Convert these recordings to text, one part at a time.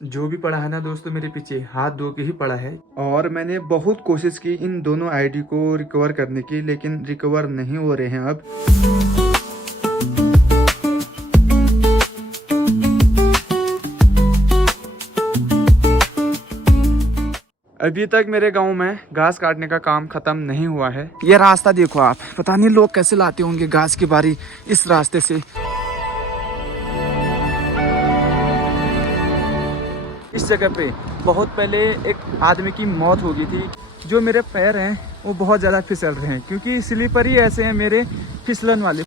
जो भी पड़ा है ना दोस्तों, मेरे पीछे हाथ धो के ही पड़ा है। और मैंने बहुत कोशिश की इन दोनों आईडी को रिकवर करने की, लेकिन रिकवर नहीं हो रहे हैं अब। अभी तक मेरे गांव में घास काटने का काम खत्म नहीं हुआ है। ये रास्ता देखो आप, पता नहीं लोग कैसे लाते होंगे घास की बारी इस रास्ते से। इस जगह पे बहुत पहले एक आदमी की मौत हो गई थी। जो मेरे पैर हैं वो बहुत ज़्यादा फिसल रहे हैं, क्योंकि स्लीपर ही ऐसे हैं मेरे, फिसलन वाले।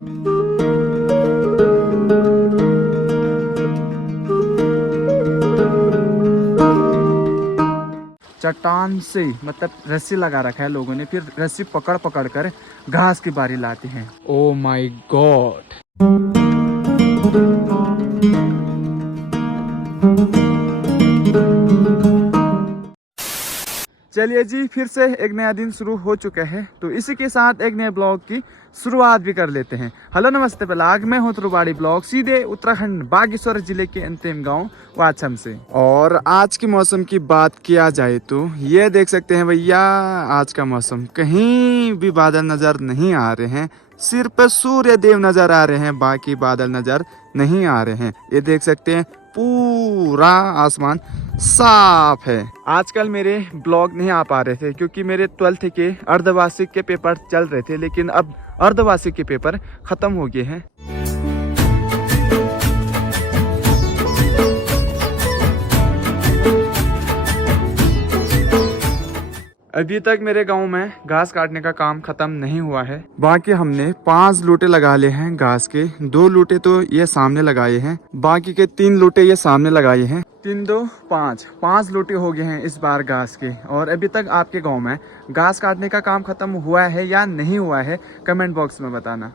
चट्टान से मतलब रस्सी लगा रखा है लोगों ने, फिर रस्सी पकड़ पकड़ कर घास की बारी लाते हैं। Oh my God. चलिए जी, फिर से एक नया दिन शुरू हो चुका है, तो इसी के साथ एक नए ब्लॉग की शुरुआत भी कर लेते हैं। हेलो नमस्ते ब्लॉग, मैं हूं ध्रुवाड़ी ब्लॉग, सीधे उत्तराखंड बागेश्वर जिले के अंतिम गांव वाछम से। और आज के मौसम की बात किया जाए तो ये देख सकते हैं भैया, आज का मौसम कहीं भी बादल नजर नहीं आ रहे हैं, सिर्फ सूर्य देव नजर आ रहे हैं, बाकी बादल नजर नहीं आ रहे हैं। ये देख सकते हैं पूरा आसमान साफ है। आजकल मेरे ब्लॉग नहीं आ पा रहे थे क्योंकि मेरे 12th के अर्धवार्षिक के पेपर चल रहे थे, लेकिन अब अर्धवार्षिक के पेपर खत्म हो गए हैं। अभी तक मेरे गांव में घास काटने का काम खत्म नहीं हुआ है। बाकी हमने 5 लूटे लगा लिए हैं घास के। 2 लूटे तो ये सामने लगाए हैं, बाकी के 3 लूटे ये सामने लगाए हैं। 3 2 5 लूटे हो गए हैं इस बार घास के। और अभी तक आपके गांव में घास काटने का काम खत्म हुआ है या नहीं हुआ है, कमेंट बॉक्स में बताना।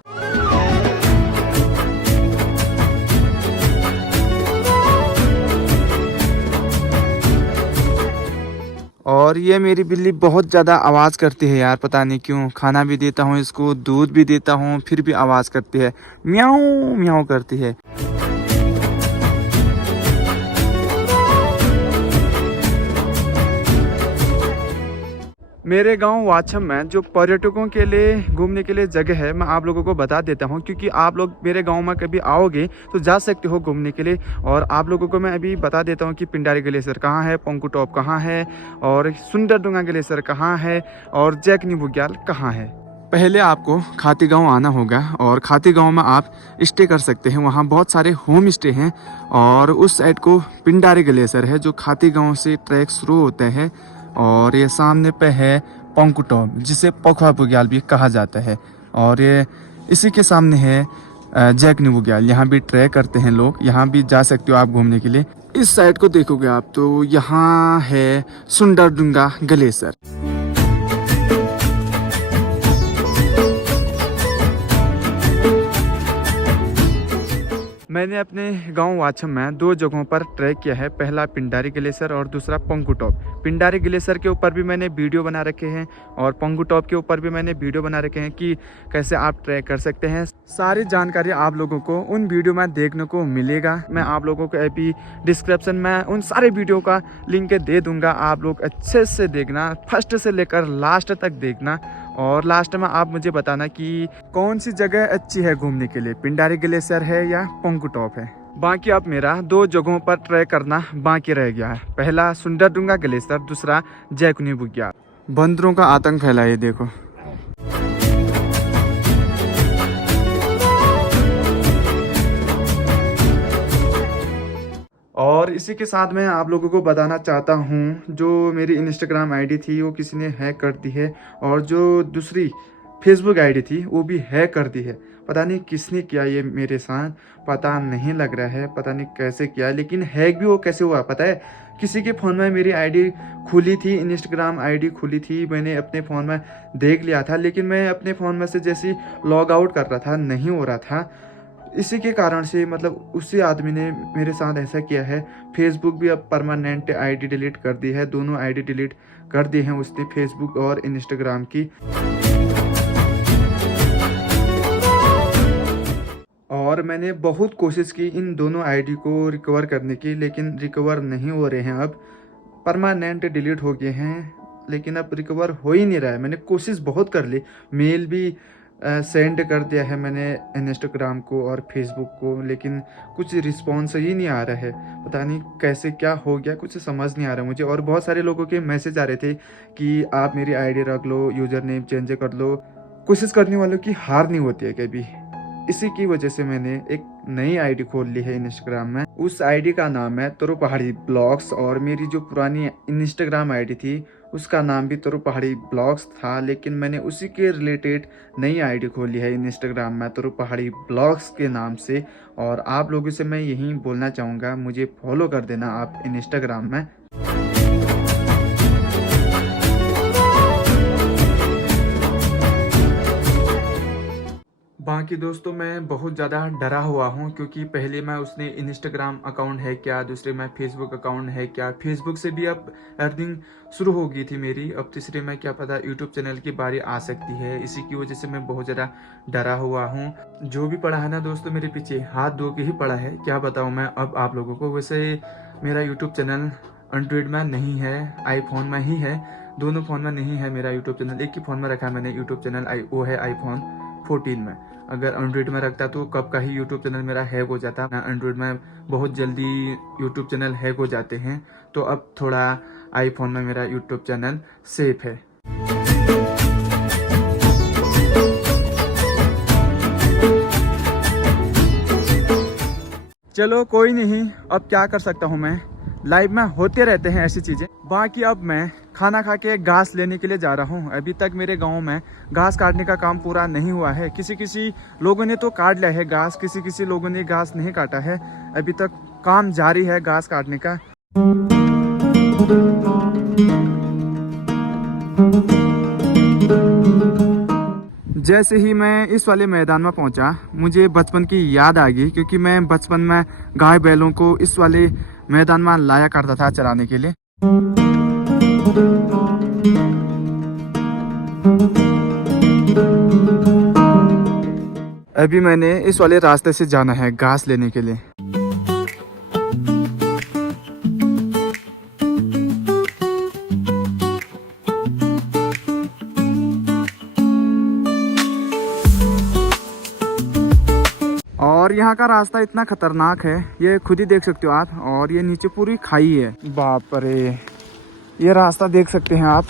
और ये मेरी बिल्ली बहुत ज़्यादा आवाज़ करती है यार, पता नहीं क्यों। खाना भी देता हूँ इसको, दूध भी देता हूँ, फिर भी आवाज़ करती है, म्याऊं म्याऊं करती है। मेरे गांव वाछम में जो पर्यटकों के लिए घूमने के लिए जगह है, मैं आप लोगों को बता देता हूं, क्योंकि आप लोग मेरे गांव में कभी आओगे तो जा सकते हो घूमने के लिए। और आप लोगों को मैं अभी बता देता हूं कि पिंडारी ग्लेशियर कहां है, पंकु टॉप कहां है, और सुंदरडुंगा ग्लेशियर कहां है, और जैकनी बुग्याल कहां है। पहले आपको खाती गाँव आना होगा, और खाती गाँव में आप स्टे कर सकते हैं। वहाँ बहुत सारे होम स्टे हैं। और उस साइड को पिंडारी ग्लेशियर है, जो खाती गाँव से ट्रैक शुरू होते हैं। और ये सामने पे है पंकु टॉप, जिसे पखवा बुग्याल भी कहा जाता है। और ये इसी के सामने है जैकनी बुग्याल, यहाँ भी ट्रैक करते हैं लोग, यहाँ भी जा सकते हो आप घूमने के लिए। इस साइड को देखोगे आप तो यहाँ है सुंदरडुंगा ग्लेशियर। मैंने अपने गांव वाछम में 2 जगहों पर ट्रैक किया है, पहला पिंडारी ग्लेशियर और दूसरा पंकु टॉप। पिंडारी ग्लेशियर के ऊपर भी मैंने वीडियो बना रखे हैं, और पंकु टॉप के ऊपर भी मैंने वीडियो बना रखे हैं कि कैसे आप ट्रैक कर सकते हैं। सारी जानकारी आप लोगों को उन वीडियो में देखने को मिलेगा। मैं आप लोगों को अभी डिस्क्रिप्शन में उन सारे वीडियो का लिंक दे दूंगा, आप लोग अच्छे से देखना, फर्स्ट से लेकर लास्ट तक देखना। और लास्ट में आप मुझे बताना कि कौन सी जगह अच्छी है घूमने के लिए, पिंडारी ग्लेशियर है या पंकु टॉप है। बाकी अब मेरा 2 जगहों पर ट्रैक करना बाकी रह गया है, पहला सुंदरडुंगा ग्लेशियर, दूसरा जैकनी बुग्याल। बंदरों का आतंक फैला है, देखो। और इसी के साथ मैं आप लोगों को बताना चाहता हूँ, जो मेरी इंस्टाग्राम आईडी थी वो किसी ने हैक कर दी है, और जो दूसरी फेसबुक आईडी थी वो भी हैक कर दी है। पता नहीं किसने किया ये मेरे साथ, पता नहीं लग रहा है, पता नहीं कैसे किया, लेकिन हैक भी वो कैसे हुआ पता है। किसी के फ़ोन में मेरी आईडी खुली थी, इंस्टाग्राम आईडी खुली थी, मैंने अपने फ़ोन में देख लिया था, लेकिन मैं अपने फ़ोन में से जैसे लॉग आउट कर रहा था, नहीं हो रहा था। इसी के कारण से मतलब उसी आदमी ने मेरे साथ ऐसा किया है। फेसबुक भी अब परमानेंट आईडी डिलीट कर दी है, दोनों आईडी डिलीट कर दी हैं उसने, फेसबुक और इंस्टाग्राम की। और और मैंने बहुत कोशिश की इन दोनों आईडी को रिकवर करने की, लेकिन रिकवर नहीं हो रहे हैं। अब परमानेंट डिलीट हो गए हैं, लेकिन अब रिकवर हो ही नहीं रहा है। मैंने कोशिश बहुत कर ली, मेल भी सेंड कर दिया है मैंने इंस्टाग्राम को और फेसबुक को, लेकिन कुछ रिस्पॉन्स ही नहीं आ रहा है। पता नहीं कैसे क्या हो गया, कुछ समझ नहीं आ रहा मुझे। और बहुत सारे लोगों के मैसेज आ रहे थे कि आप मेरी आईडी रख लो, यूज़र नेम चेंज कर लो। कोशिश करने वालों की हार नहीं होती है कभी। इसी की वजह से मैंने एक नई आईडी खोल ली है इंस्टाग्राम में। उस आईडी का नाम है तरू पहाड़ी ब्लॉग्स, और मेरी जो पुरानी इंस्टाग्राम आईडी थी उसका नाम भी तरू पहाड़ी ब्लॉग्स था, लेकिन मैंने उसी के रिलेटेड नई आईडी खोली है इंस्टाग्राम में तरू पहाड़ी ब्लॉग्स के नाम से। और आप लोगों से मैं यही बोलना चाहूँगा, मुझे फॉलो कर देना आप इंस्टाग्राम में। बाकी दोस्तों मैं बहुत ज़्यादा डरा हुआ हूँ, क्योंकि पहले मैं उसने इंस्टाग्राम अकाउंट है क्या, दूसरे में फेसबुक अकाउंट है क्या, फेसबुक से भी अब अर्निंग शुरू हो गई थी मेरी, अब तीसरे में क्या पता यूट्यूब चैनल की बारी आ सकती है। इसी की वजह से मैं बहुत ज़्यादा डरा हुआ हूँ। जो भी पड़ा है ना दोस्तों मेरे पीछे हाथ धो के ही पड़ा है, क्या बताऊँ मैं अब आप लोगों को। वैसे मेरा यूट्यूब चैनल एंड्रॉइड में नहीं है, आईफोन में ही है, दोनों फ़ोन में नहीं है मेरा यूट्यूब चैनल। एक ही फ़ोन में रखा है मैंने यूट्यूब चैनल, वो है आईफोन 14 में। अगर एंड्रॉइड में रखता तो कब का ही यूट्यूब चैनल मेरा हैक हो जाता। एंड्रॉइड में बहुत जल्दी यूट्यूब चैनल हैक हो जाते हैं, तो अब थोड़ा आईफोन में मेरा यूट्यूब चैनल सेफ है। चलो कोई नहीं, अब क्या कर सकता हूँ मैं, लाइव में होते रहते हैं ऐसी चीज़ें। बाकी अब मैं खाना खा के घास लेने के लिए जा रहा हूँ। अभी तक मेरे गांव में घास काटने का काम पूरा नहीं हुआ है। किसी लोगों ने तो काट लिया है घास, किसी लोगों ने घास नहीं काटा है। अभी तक काम जारी है घास काटने का। जैसे ही मैं इस वाले मैदान में पहुंचा, मुझे बचपन की याद आ गई, क्योंकि मैं बचपन में गाय बैलों को इस वाले मैदान में लाया करता था चराने के लिए। अभी मैंने इस वाले रास्ते से जाना है घास लेने के लिए। और यहाँ का रास्ता इतना खतरनाक है, ये खुद ही देख सकते हो आप। और ये नीचे पूरी खाई है, बाप रे। ये रास्ता देख सकते हैं आप,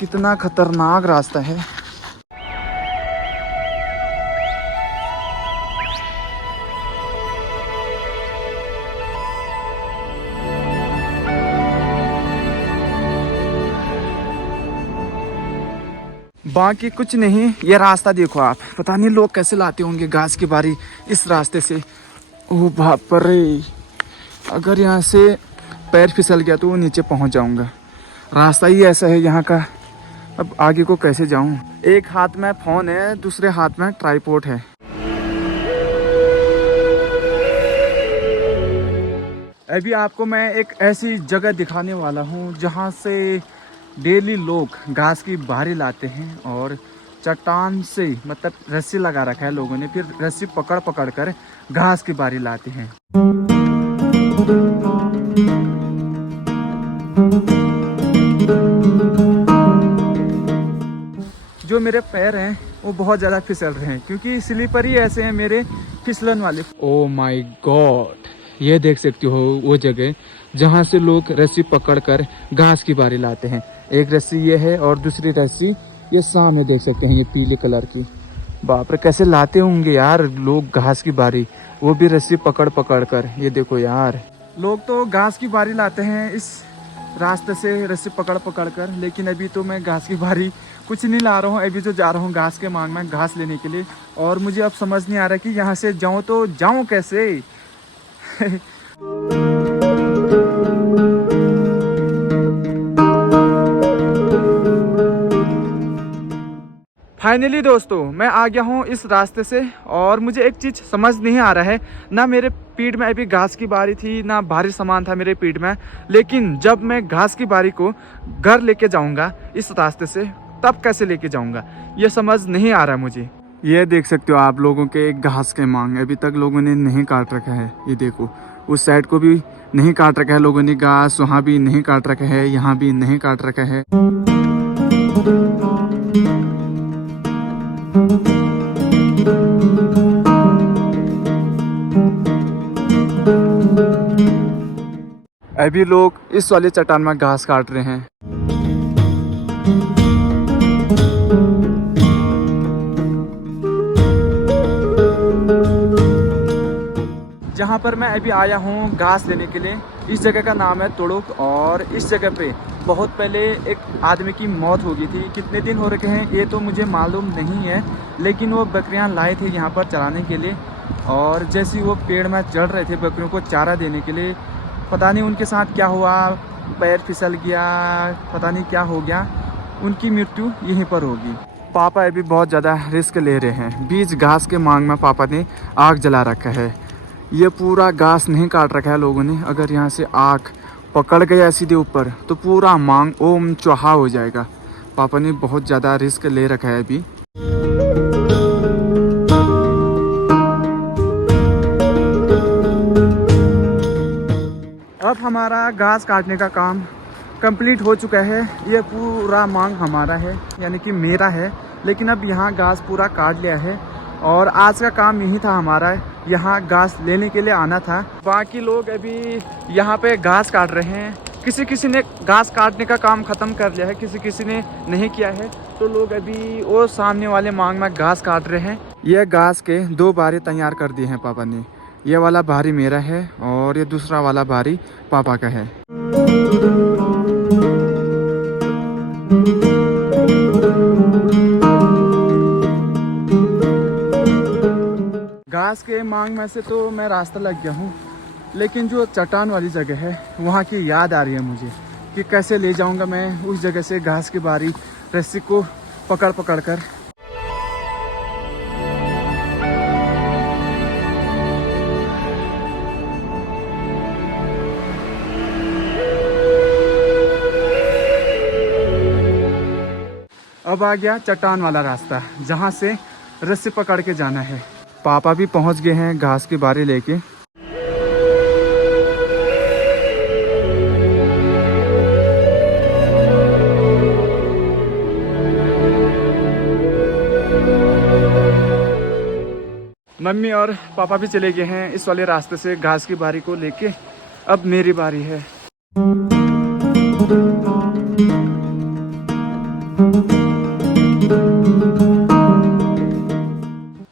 कितना खतरनाक रास्ता है। बाकी कुछ नहीं, ये रास्ता देखो आप, पता नहीं लोग कैसे लाते होंगे घास की बारी इस रास्ते से। ओह बाप रे, अगर यहाँ से पैर फिसल गया तो नीचे पहुँच जाऊँगा। रास्ता ही ऐसा है यहाँ का, अब आगे को कैसे जाऊँ। एक हाथ में फ़ोन है, दूसरे हाथ में ट्राइपॉड है। अभी आपको मैं एक ऐसी जगह दिखाने वाला हूँ जहाँ से डेली लोग घास की बारी लाते हैं, और चट्टान से मतलब रस्सी लगा रखा है लोगों ने, फिर रस्सी पकड़ पकड़ कर घास की बारी लाते हैं। जो मेरे पैर हैं वो बहुत ज़्यादा फिसल रहे हैं, क्योंकि स्लीपर ही ऐसे हैं मेरे, फिसलन वाले। ओह माय गॉड, ये देख सकते हो वो जगह जहाँ से लोग रस्सी पकड़कर घास की बारी लाते हैं। एक रस्सी ये है और दूसरी रस्सी ये सामने देख सकते हैं, ये पीले कलर की। बाप रे, कैसे लाते होंगे यार लोग घास की बारी, वो भी रस्सी पकड़ पकड़ कर। ये देखो यार, लोग तो घास की बारी लाते हैं इस रास्ते से रस्सी पकड़ पकड़ कर, लेकिन अभी तो मैं घास की बारी कुछ नहीं ला रहा हूँ। अभी जो जा रहा हूँ घास के मांग में घास लेने के लिए, और मुझे अब समझ नहीं आ रहा कि यहाँ से जाऊँ तो जाऊँ कैसे। फाइनली दोस्तों मैं आ गया हूँ इस रास्ते से, और मुझे एक चीज़ समझ नहीं आ रहा है, ना मेरे पीठ में अभी घास की बारी थी, ना भारी सामान था मेरे पीठ में, लेकिन जब मैं घास की बारी को घर लेके जाऊँगा इस रास्ते से, तब कैसे लेके जाऊँगा ये समझ नहीं आ रहा मुझे। ये देख सकते हो आप लोगों के घास के मांग अभी तक लोगों ने नहीं काट रखा है। ये देखो उस साइड को भी नहीं काट रखा है लोगों ने घास, वहाँ भी नहीं काट रखा है, यहाँ भी नहीं काट रखा है। अभी लोग इस वाले चट्टान में घास काट रहे हैं। जहाँ पर मैं अभी आया हूँ घास लेने के लिए, इस जगह का नाम है तुड़ुक। और इस जगह पे बहुत पहले एक आदमी की मौत हो गई थी। कितने दिन हो रखे हैं ये तो मुझे मालूम नहीं है, लेकिन वो बकरियाँ लाए थे यहाँ पर चराने के लिए। और जैसे वो पेड़ में चढ़ रहे थे बकरियों को चारा देने के लिए, पता नहीं उनके साथ क्या हुआ, पैर फिसल गया, पता नहीं क्या हो गया, उनकी मृत्यु यहीं पर होगी। पापा अभी बहुत ज़्यादा रिस्क ले रहे हैं। बीच घास के मांग में पापा ने आग जला रखा है। ये पूरा घास नहीं काट रखा है लोगों ने। अगर यहाँ से आग पकड़ गया सीधे ऊपर तो पूरा मांग ओम चौहा हो जाएगा। पापा ने बहुत ज़्यादा रिस्क ले रखा है अभी। अब हमारा घास काटने का काम कंप्लीट हो चुका है। ये पूरा मांग हमारा है, यानी कि मेरा है। लेकिन अब यहाँ घास पूरा काट लिया है और आज का काम यही था हमारा, यहाँ घास लेने के लिए आना था। बाकी लोग अभी यहाँ पे घास काट रहे हैं। किसी किसी ने घास काटने का काम ख़त्म कर लिया है, किसी किसी ने नहीं किया है। तो लोग अभी वो सामने वाले मांग में घास काट रहे हैं। यह घास के 2 बारी तैयार कर दिए हैं पापा ने। ये वाला बारी मेरा है और ये दूसरा वाला बारी पापा का है। घास के मांग में से तो मैं रास्ता लग गया हूँ, लेकिन जो चट्टान वाली जगह है वहाँ की याद आ रही है मुझे कि कैसे ले जाऊँगा मैं उस जगह से घास की बारी रस्सी को पकड़ पकड़ कर। अब आ गया चट्टान वाला रास्ता जहाँ से रस्सी पकड़ के जाना है। पापा भी पहुँच गए हैं घास की बारी लेके। मम्मी और पापा भी चले गए हैं इस वाले रास्ते से घास की बारी को लेके। अब मेरी बारी है।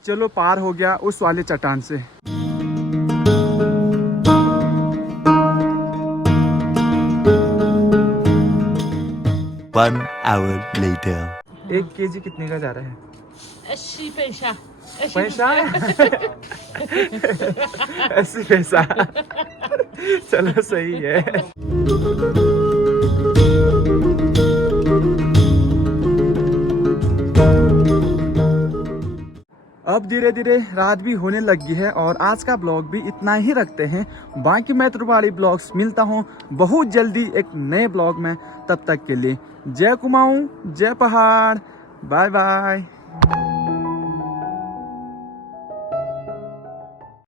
चलो पार हो गया उस वाले चट्टान से। 1 hour later. 1 केजी कितने का जा रहा है? 80 पैसा। पैसा 80 पैसा। चलो सही है। अब धीरे धीरे रात भी होने लगी है और आज का ब्लॉग भी इतना ही रखते हैं। बाकी मैं त्रिवाड़ी ब्लॉग्स मिलता हूँ बहुत जल्दी एक नए ब्लॉग में। तब तक के लिए जय कुमाऊं, जय पहाड़, बाय बाय।